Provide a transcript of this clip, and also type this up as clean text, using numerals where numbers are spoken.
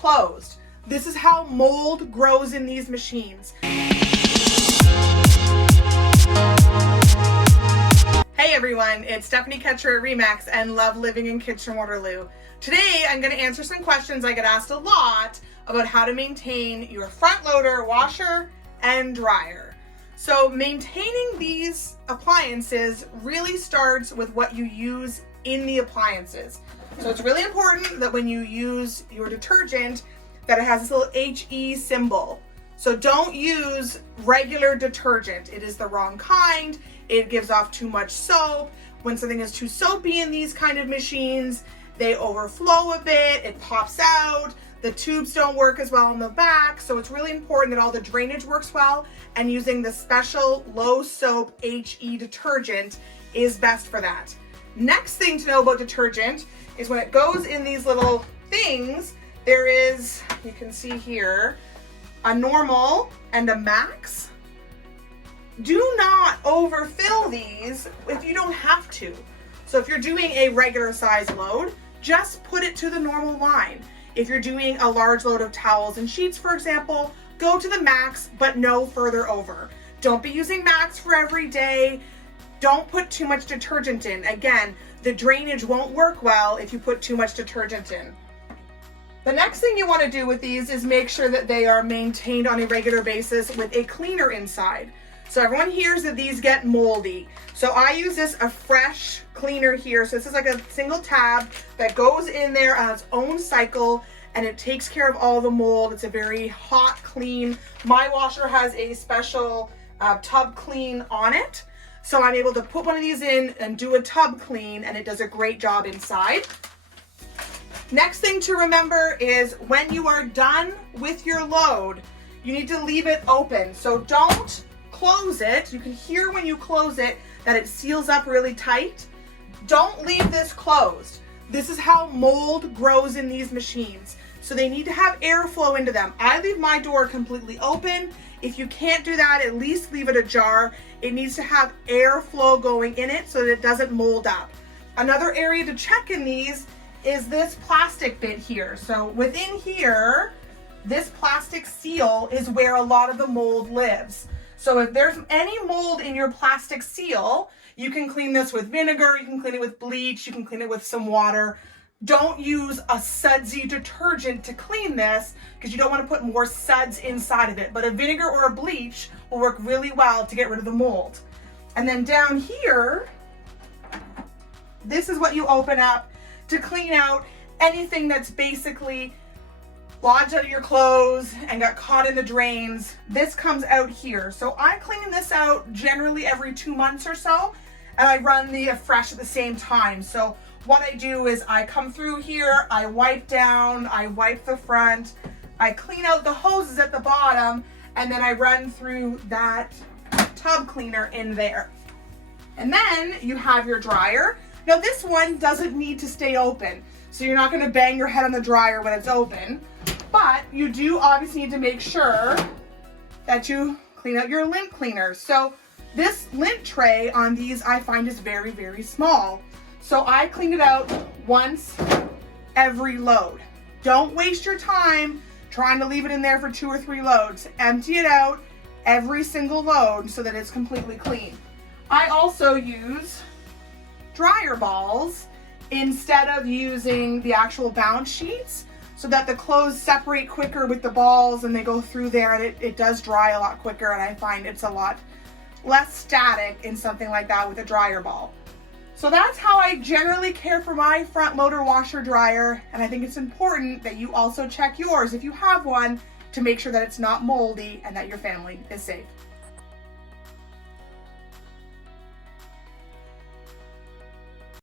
closed. This is how mold grows in these machines. Hey everyone, it's Stephanie Ketcher at Remax and love living in Kitchener, Waterloo. Today I'm going to answer some questions I get asked a lot about how to maintain your front loader, washer, and dryer. So maintaining these appliances really starts with what you use in the appliances. So it's really important that when you use your detergent that it has this little HE symbol. So don't use regular detergent. It is the wrong kind. It gives off too much soap. When something is too soapy in these kind of machines, they overflow a bit, it pops out, the tubes don't work as well on the back. So it's really important that all the drainage works well, and using the special low soap HE detergent is best for that. Next thing to know about detergent is when it goes in these little things, there is, you can see here, a normal and a max. Do not overfill these if you don't have to. So if you're doing a regular size load, just put it to the normal line. If you're doing a large load of towels and sheets, for example, go to the max, but no further over. Don't be using max for every day. Don't put too much detergent in. Again, the drainage won't work well if you put too much detergent in. The next thing you want to do with these is make sure that they are maintained on a regular basis with a cleaner inside. So everyone hears that these get moldy. So I use a fresh cleaner here. So this is like a single tab that goes in there on its own cycle and it takes care of all the mold. It's a very hot clean. My washer has a special tub clean on it. So I'm able to put one of these in and do a tub clean, and it does a great job inside. Next thing to remember is when you are done with your load, you need to leave it open. So don't close it. You can hear when you close it that it seals up really tight. Don't leave this closed. This is how mold grows in these machines. So they need to have airflow into them. I leave my door completely open. If you can't do that, at least leave it ajar. It needs to have airflow going in it so that it doesn't mold up. Another area to check in these is this plastic bit here. So within here, this plastic seal is where a lot of the mold lives. So if there's any mold in your plastic seal, you can clean this with vinegar, you can clean it with bleach, you can clean it with some water. Don't use a sudsy detergent to clean this because you don't want to put more suds inside of it. But a vinegar or a bleach will work really well to get rid of the mold. And then down here, this is what you open up to clean out anything that's basically lodged out of your clothes and got caught in the drains. This comes out here. So I clean this out generally every 2 months or so, and I run the fresh at the same time. So what I do is I come through here, I wipe down, I wipe the front, I clean out the hoses at the bottom, and then I run through that tub cleaner in there. And then you have your dryer. Now this one doesn't need to stay open, so you're not going to bang your head on the dryer when it's open, but you do obviously need to make sure that you clean out your lint cleaner. So this lint tray on these I find is very, very small. So I clean it out once every load. Don't waste your time trying to leave it in there for 2 or 3 loads. Empty it out every single load so that it's completely clean. I also use dryer balls instead of using the actual bounce sheets so that the clothes separate quicker with the balls and they go through there, and it does dry a lot quicker, and I find it's a lot less static in something like that with a dryer ball. So that's how I generally care for my front loader washer dryer, and I think it's important that you also check yours if you have one to make sure that it's not moldy and that your family is safe.